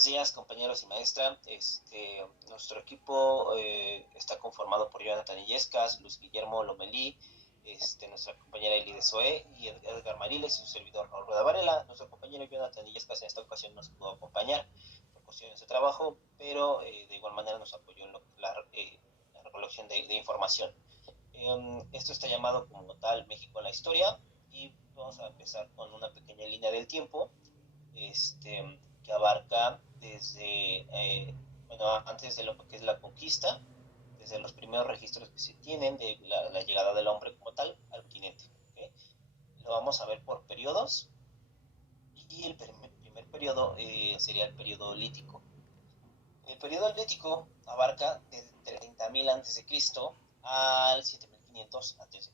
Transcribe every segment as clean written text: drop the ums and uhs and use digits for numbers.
Buenos días, compañeros y maestra. Nuestro equipo está conformado por Jonathan Illescas, Luis Guillermo Lomelí, nuestra compañera Eli de Soe y Edgar Mariles y su servidor Raúl Rueda Varela. Nuestro compañero Jonathan Illescas en esta ocasión nos pudo acompañar por cuestiones de trabajo, pero de igual manera nos apoyó en la recolección de información. Esto está llamado como tal México en la historia y vamos a empezar con una pequeña línea del tiempo que abarca desde, antes de lo que es la conquista, desde los primeros registros que se tienen de la llegada del hombre como tal al continente. ¿Okay? Lo vamos a ver por periodos y el primer periodo sería el periodo lítico. El periodo lítico abarca desde 30.000 a.C. al 7.500 a.C.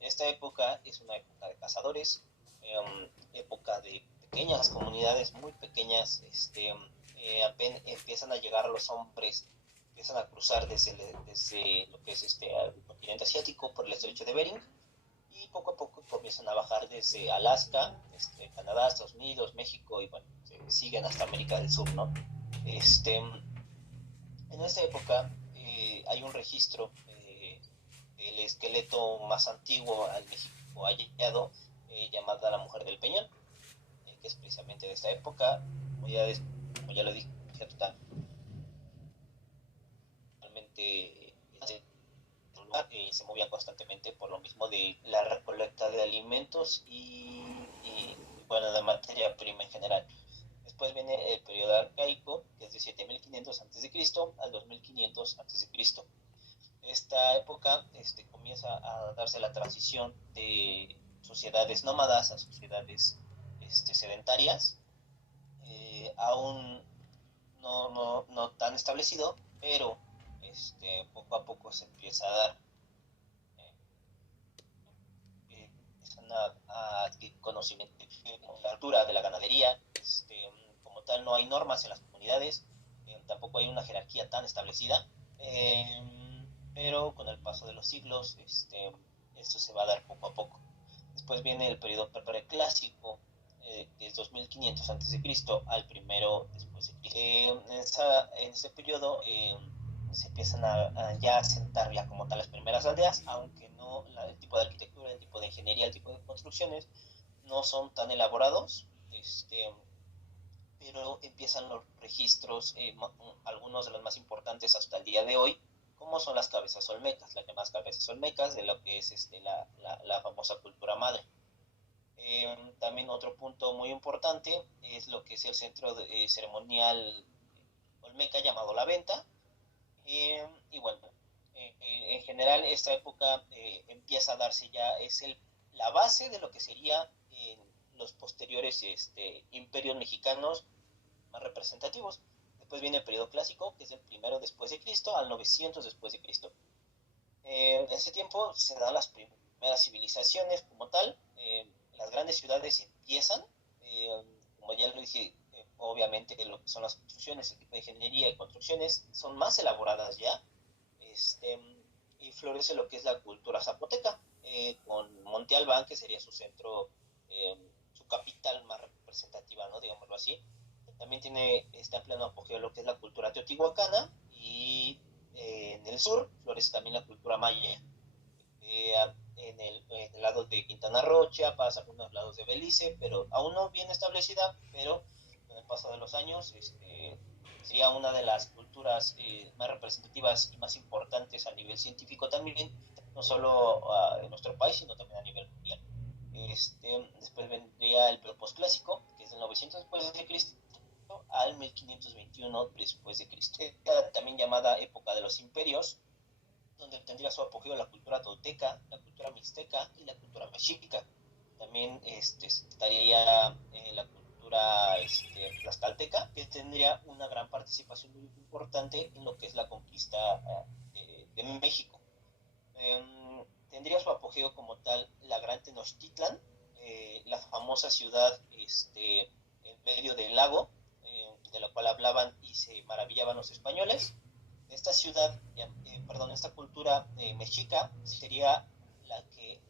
Esta época es una época de cazadores, época de pequeñas comunidades muy pequeñas, empiezan a llegar los hombres, empiezan a cruzar desde lo que es el continente asiático por el estrecho de Bering y poco a poco comienzan a bajar desde Alaska, Canadá, Estados Unidos, México y bueno, siguen hasta América del Sur, ¿no? En esa época hay un registro del esqueleto más antiguo al México hallado, llamada la Mujer del Peñón, que es precisamente de esta época, como ya lo dije, totalmente se movían constantemente por lo mismo de la recolecta de alimentos y bueno, de materia prima en general. Después viene el periodo arcaico, que es de 7.500 a.C. al 2.500 a.C. Esta época comienza a darse la transición de sociedades nómadas a sociedades sedentarias, aún no tan establecido, pero poco a poco se empieza a dar, empiezan a adquirir conocimiento de la altura de la ganadería, como tal no hay normas en las comunidades, tampoco hay una jerarquía tan establecida, pero con el paso de los siglos esto se va a dar poco a poco. Después viene el periodo preclásico, que es 2500 a.C. al primero después de Cristo. En ese periodo se empiezan a ya asentar ya como tal las primeras aldeas, aunque no el tipo de arquitectura, el tipo de ingeniería, el tipo de construcciones no son tan elaborados, pero empiezan los registros, algunos de los más importantes hasta el día de hoy, como son las cabezas olmecas, las llamadas cabezas olmecas de lo que es la famosa cultura madre. También otro punto muy importante es lo que es el centro ceremonial olmeca llamado La Venta. Y bueno, en general esta época empieza a darse ya, la base de lo que sería los posteriores imperios mexicanos más representativos. Después viene el periodo clásico, que es el primero después de Cristo al 900 después de Cristo. En ese tiempo se dan las primeras civilizaciones como tal, las grandes ciudades empiezan, como ya lo dije, obviamente lo que son las construcciones, el tipo de ingeniería y construcciones son más elaboradas ya, y florece lo que es la cultura zapoteca, con Monte Albán, que sería su centro, su capital más representativa, ¿no? Digámoslo así. También está en pleno apogeo lo que es la cultura teotihuacana y en el sur florece también la cultura maya. En el lado de Quintana Roo, Chiapas, algunos lados de Belice, pero aún no bien establecida, pero con el paso de los años sería una de las culturas más representativas y más importantes a nivel científico también, no solo en nuestro país, sino también a nivel mundial. Después vendría el posclásico, que es del 900 después de Cristo al 1521 después de Cristo, también llamada época de los imperios, donde tendría su apogeo la cultura tolteca, la cultura mixteca y la cultura mexica. También estaría la cultura tlaxcalteca, que tendría una gran participación muy importante en lo que es la conquista de México. Tendría su apogeo como tal la Gran Tenochtitlan, la famosa ciudad en medio del lago, de la cual hablaban y se maravillaban los españoles. Esta ciudad, esta cultura mexica sería la que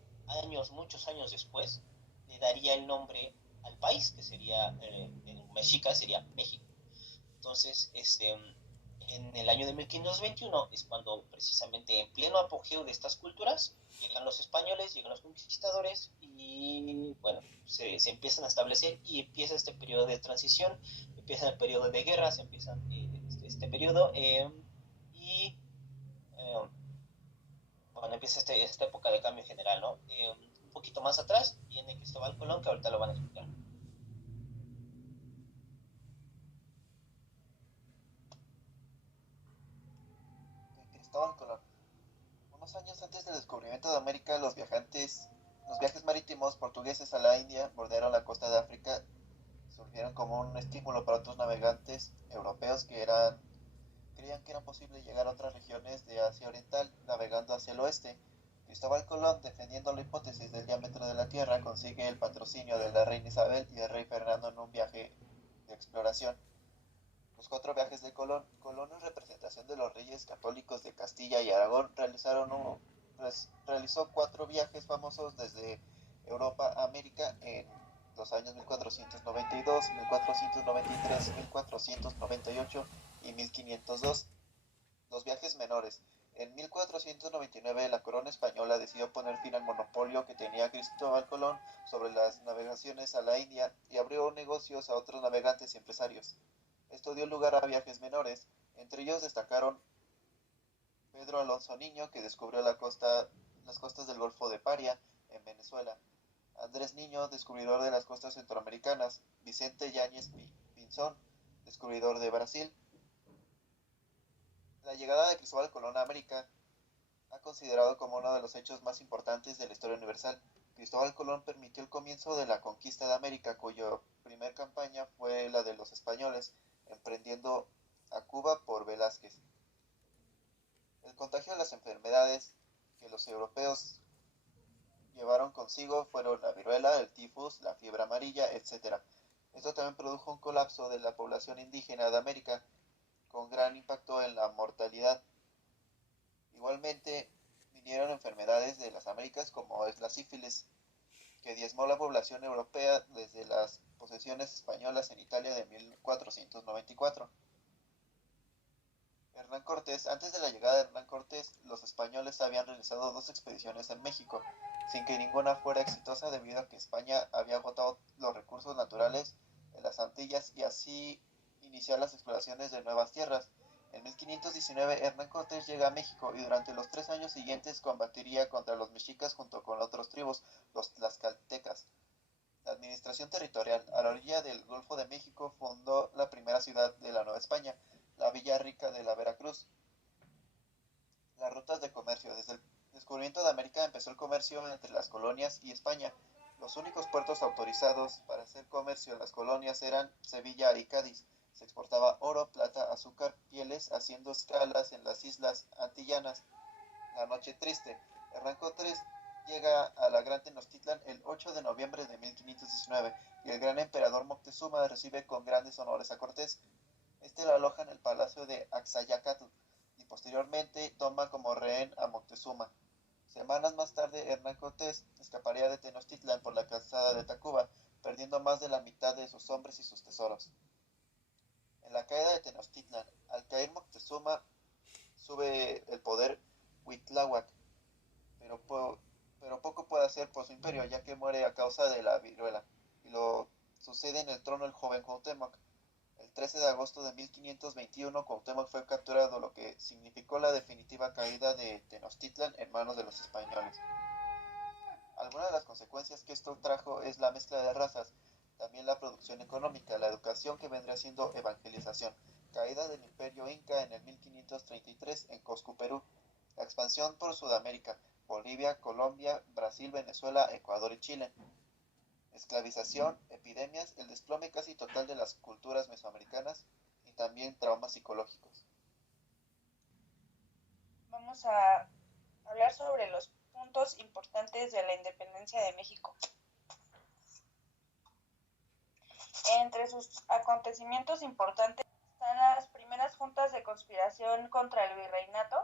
muchos años después, le daría el nombre al país, que sería, mexica sería México. Entonces, en el año de 1521 es cuando precisamente en pleno apogeo de estas culturas llegan los españoles, llegan los conquistadores y bueno, se empiezan a establecer y empieza este periodo de transición, empieza el periodo de guerras, empieza este periodo y eh, bueno, empieza esta época de cambio general, ¿no? Un poquito más atrás viene Cristóbal Colón, que ahorita lo van a explicar. Cristóbal Colón. Unos años antes del descubrimiento de América, los viajes marítimos portugueses a la India bordearon la costa de África, surgieron como un estímulo para otros navegantes europeos creían que era posible llegar a otras regiones de Asia Oriental navegando hacia el oeste. Cristóbal Colón, defendiendo la hipótesis del diámetro de la Tierra, consigue el patrocinio de la reina Isabel y el rey Fernando en un viaje de exploración. Los cuatro viajes de Colón, Colón en representación de los reyes católicos de Castilla y Aragón, realizó cuatro viajes famosos desde Europa a América en los años 1492, 1493, 1498 y 1502. Los viajes menores. En 1499 la corona española decidió poner fin al monopolio que tenía Cristóbal Colón sobre las navegaciones a la India y abrió negocios a otros navegantes y empresarios. Esto dio lugar a viajes menores, entre ellos destacaron Pedro Alonso Niño, que descubrió las costas del Golfo de Paria, en Venezuela; Andrés Niño, descubridor de las costas centroamericanas; Vicente Yáñez Pinzón, descubridor de Brasil. La llegada de Cristóbal Colón a América ha considerado como uno de los hechos más importantes de la historia universal. Cristóbal Colón permitió el comienzo de la conquista de América, cuya primer campaña fue la de los españoles, emprendiendo a Cuba por Velázquez. El contagio de las enfermedades que los europeos llevaron consigo fueron la viruela, el tifus, la fiebre amarilla, etc. Esto también produjo un colapso de la población indígena de América, con gran impacto en la mortalidad. Igualmente, vinieron enfermedades de las Américas como es la sífilis, que diezmó la población europea desde las posesiones españolas en Italia de 1494. Hernán Cortés. Antes de la llegada de Hernán Cortés, los españoles habían realizado dos expediciones en México, sin que ninguna fuera exitosa debido a que España había agotado los recursos naturales de las Antillas y así iniciar las exploraciones de nuevas tierras. En 1519 Hernán Cortés llega a México y durante los 3 años siguientes combatiría contra los mexicas junto con otras tribus, los tlaxcaltecas. La administración territorial. A la orilla del Golfo de México fundó la primera ciudad de la Nueva España, la Villa Rica de la Veracruz. Las rutas de comercio. Desde el descubrimiento de América empezó el comercio entre las colonias y España. Los únicos puertos autorizados para hacer comercio en las colonias eran Sevilla y Cádiz. Se exportaba oro, plata, azúcar, pieles, haciendo escalas en las islas antillanas. La noche triste. Hernán Cortés llega a la Gran Tenochtitlan el 8 de noviembre de 1519 y el gran emperador Moctezuma recibe con grandes honores a Cortés. Este lo aloja en el palacio de Axayacatl y posteriormente toma como rehén a Moctezuma. Semanas más tarde, Hernán Cortés escaparía de Tenochtitlan por la calzada de Tacuba, perdiendo más de la mitad de sus hombres y sus tesoros. En la caída de Tenochtitlan, al caer Moctezuma, sube el poder Huitláhuac, pero, pero poco puede hacer por su imperio, ya que muere a causa de la viruela, y lo sucede en el trono el joven Cuauhtémoc. El 13 de agosto de 1521, Cuauhtémoc fue capturado, lo que significó la definitiva caída de Tenochtitlan en manos de los españoles. Algunas de las consecuencias que esto trajo es la mezcla de razas, también la producción económica, la educación que vendría siendo evangelización, caída del imperio inca en el 1533 en Coscu, Perú, la expansión por Sudamérica, Bolivia, Colombia, Brasil, Venezuela, Ecuador y Chile, esclavización, epidemias, el desplome casi total de las culturas mesoamericanas y también traumas psicológicos. Vamos a hablar sobre los puntos importantes de la independencia de México. Entre sus acontecimientos importantes están las primeras juntas de conspiración contra el virreinato.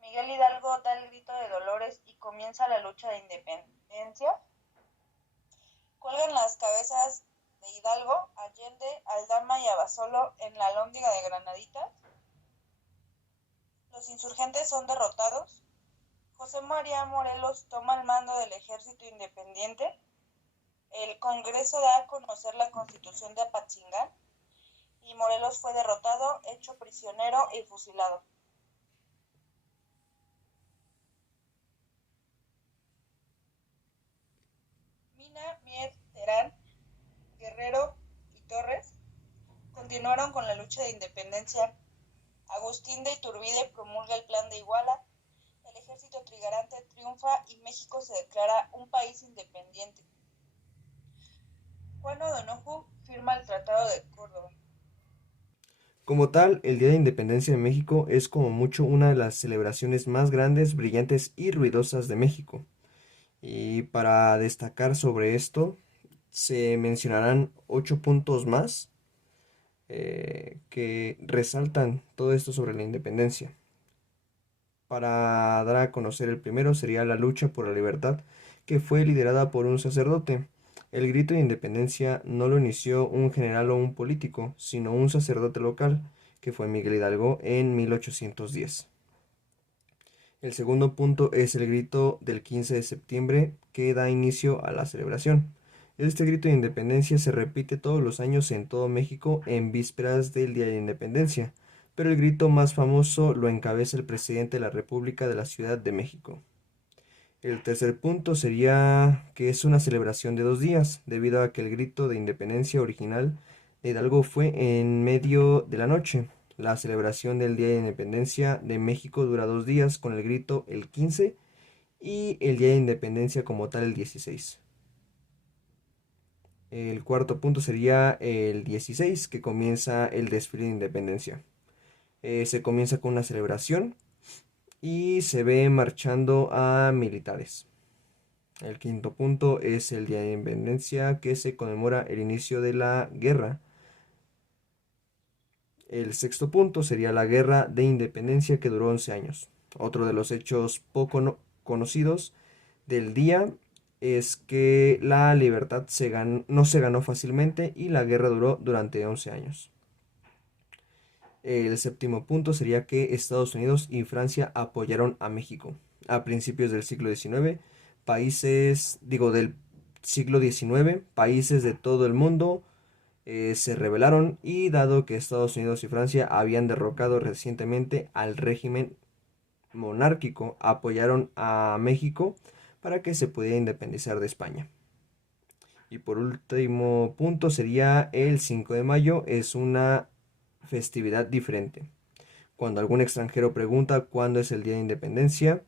Miguel Hidalgo da el grito de Dolores y comienza la lucha de independencia. Cuelgan las cabezas de Hidalgo, Allende, Aldama y Abasolo en la Alhóndiga de Granaditas. Los insurgentes son derrotados. José María Morelos toma el mando del ejército independiente. El Congreso da a conocer la Constitución de Apatzingán y Morelos fue derrotado, hecho prisionero y fusilado. Mina, Mier, Terán, Guerrero y Torres continuaron con la lucha de independencia. Agustín de Iturbide promulga el Plan de Iguala, el ejército trigarante triunfa y México se declara un país independiente. Juan O'Donoghue firma el Tratado de Córdoba. Como tal, el Día de Independencia de México es como mucho una de las celebraciones más grandes, brillantes y ruidosas de México. Y para destacar sobre esto, se mencionarán 8 puntos más que resaltan todo esto sobre la independencia. Para dar a conocer el primero sería la lucha por la libertad, que fue liderada por un sacerdote. El grito de independencia no lo inició un general o un político, sino un sacerdote local, que fue Miguel Hidalgo en 1810. El segundo punto es el grito del 15 de septiembre, que da inicio a la celebración. Este grito de independencia se repite todos los años en todo México en vísperas del Día de la Independencia, pero el grito más famoso lo encabeza el presidente de la República de la Ciudad de México. El tercer punto sería que es una celebración de 2 días, debido a que el grito de independencia original de Hidalgo fue en medio de la noche. La celebración del Día de Independencia de México dura 2 días, con el grito el 15 y el Día de Independencia como tal el 16. El cuarto punto sería el 16, que comienza el desfile de independencia. Se comienza con una celebración y se ve marchando a militares. El quinto punto es el Día de Independencia, que se conmemora el inicio de la guerra. El sexto punto sería la Guerra de Independencia, que duró 11 años. Otro de los hechos poco conocidos del día es que la libertad no se ganó fácilmente y la guerra duró durante 11 años. El séptimo punto sería que Estados Unidos y Francia apoyaron a México. A principios del siglo XIX, del siglo XIX, países de todo el mundo se rebelaron, y dado que Estados Unidos y Francia habían derrocado recientemente al régimen monárquico, apoyaron a México para que se pudiera independizar de España. Y por último punto sería el 5 de mayo, es una festividad diferente. Cuando algún extranjero pregunta cuándo es el Día de Independencia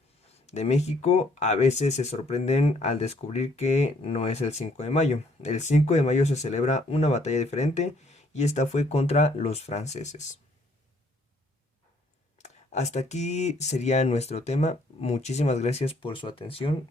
de México, a veces se sorprenden al descubrir que no es el 5 de mayo. El 5 de mayo se celebra una batalla diferente, y esta fue contra los franceses. Hasta aquí sería nuestro tema. Muchísimas gracias por su atención.